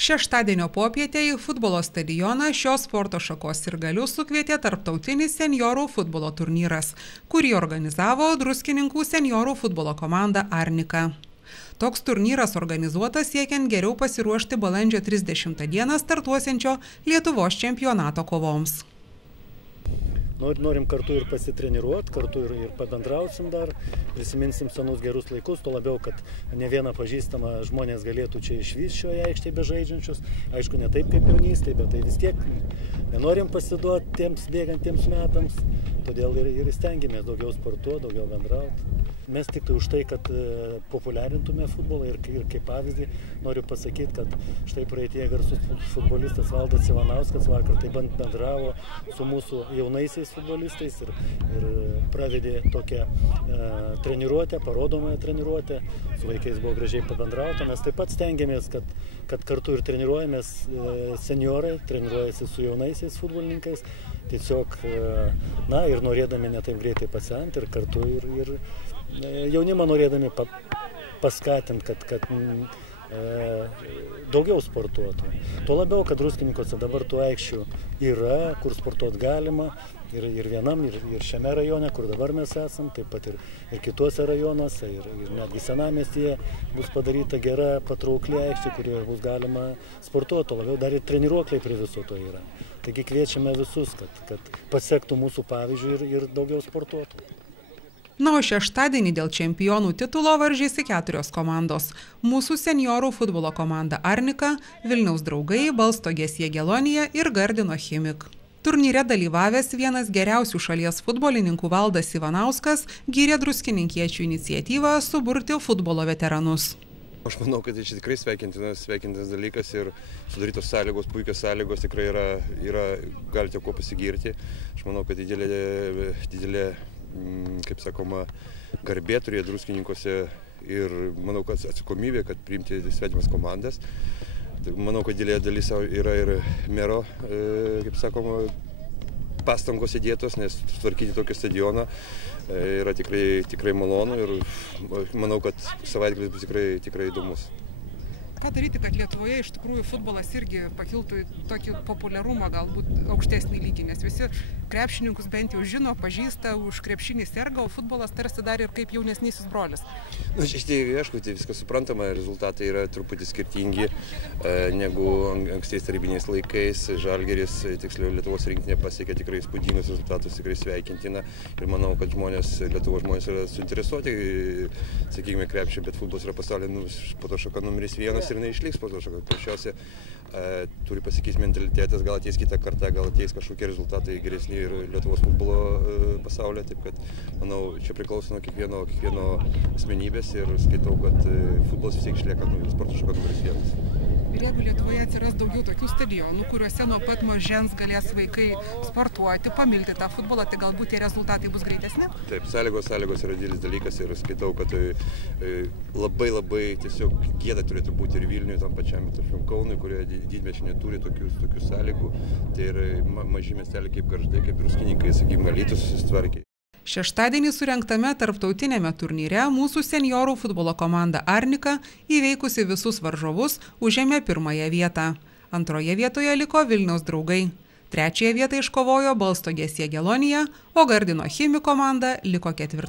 Šeštadienio popietę į futbolo stadioną šios sporto šakos sirgalius sukvietė tarptautinis seniorų futbolo turnyras, kurį organizavo Druskininkų seniorų futbolo komanda Arnika. Toks turnyras organizuotas siekiant geriau pasiruošti balandžio 30 dieną startuosiančio Lietuvos čempionato kovoms. Norim kartu ir pasitreniruoti, kartu ir pabendrausim dar, prisiminsim senus gerus laikus, to labiau, kad ne vieną pažįstamą žmonės galėtų čia išvysti šioje aikštėje bežaidžiančius. Aišku, ne taip kaip jaunystėje, bet tai vis tiek nenorim pasiduoti tiems bėgantiems metams, todėl ir stengiamės daugiau sportuoti, daugiau bendrauti. Mes tik tai už tai, kad populiarintume futbolą ir kaip pavyzdį noriu pasakyti, kad štai praeitie garsus futbolistas Valdas Ivanauskas vakar taip bendravo su mūsų jaunaisiais futbolistais ir pravedė tokią treniruotę, parodomąją treniruotę. Su vaikais buvo gražiai pabendrauta. Mes taip pat stengiamės, kad kartu ir treniruojamės seniorai, treniruojasi su jaunaisiais futbolininkais. Tiesiog, ir norėdami ne taip greitai pasent ir kartu ir jaunimą norėdami paskatinti, kad daugiau sportuotų. Tuo labiau, kad Druskininkuose dabar tų aikščių yra, kur sportuoti galima, ir vienam, ir šiame rajone, kur dabar mes esam, taip pat ir kituose rajonuose, ir netgi senamiestyje bus padaryta gera, patraukli aikštė, kurioje bus galima sportuoti, tuo labiau dar ir treniruokliai prie viso to yra. Taigi kviečiame visus, kad pasektų mūsų pavyzdžių ir daugiau sportuotų. O šeštadienį dėl čempionų titulo varžėsi 4 komandos. Mūsų seniorų futbolo komanda Arnika, Vilniaus Draugai, Balstogės Jagelonija ir Gardino Chimik. Turnyre dalyvavęs vienas geriausių šalies futbolininkų Valdas Ivanauskas gyrė druskininkiečių iniciatyvą suburti futbolo veteranus. Aš manau, kad čia tikrai sveikintinas dalykas ir sudarytos sąlygos, puikios sąlygos tikrai yra galite kuo pasigirti. Aš manau, kad didelė kaip sakoma, garbė turėjo Druskininkuose ir manau, kad atsakomybė, kad priimti svetimas komandas. Manau, kad didelė dalis yra ir mero, kaip sakoma, pastangos įdėtos, nes sutvarkyti tokį stadioną yra tikrai malonu ir manau, kad savaitgalis bus tikrai įdomus. Ką daryti, kad Lietuvoje iš tikrųjų futbolas irgi pakiltų į tokį populiarumą, galbūt aukštesnį lygį, nes visi krepšininkus bent jau žino, pažįsta, už krepšinį serga, o futbolas tarsi dar ir kaip jaunesnysis brolis. Aišku, tai viskas suprantama, rezultatai yra truputį skirtingi negu ankstesniais tarybiniais laikais. Žalgiris, tiksliau Lietuvos rinktinė pasiekė tikrai įspūdingus rezultatus, tikrai sveikintina ir manau, kad Lietuvos žmonės yra suinteresuoti, sakykime, krepšį, bet futbolas yra pasaulyje sporto šaka numeris 1 ir neišliks sporto šaka. Paprasčiausiai turi pasikeisti mentalitetas, gal ateis kitą kartą, gal ateis kažkokie rezultatai geresni ir Lietuvos futbolo pasaulyje, taip kad, manau, čia priklauso nuo kiekvieno asmenybės ir skaitau, kad futbolas vis tiek išlieka sporto šaka numeris 1. Ir jeigu Lietuvoje atsiras daugiau tokių stadionų, kuriuose nuo pat mažens galės vaikai sportuoti, pamilti tą futbolą, tai galbūt tie rezultatai bus greitesni? Taip, sąlygos yra didelis dalykas ir skaitau, kad labai tiesiog gėda turėtų būti ir Vilniui, tam pačiam Kaunui, kurie didmiesčiai neturi tokių sąlygų. Tai yra maži miesteliai kaip Gargždai, kaip Druskininkai, sakykime, Alytus susitvarkė. Šeštadienį surengtame tarptautinėme turnyre mūsų seniorų futbolo komanda Arnika, įveikusi visus varžovus, užėmė 1. vietą. 2. vietoje liko Vilniaus Draugai. 3. vietą iškovojo Balstogės Jagelonija, o Gardino Chimik komanda liko 4.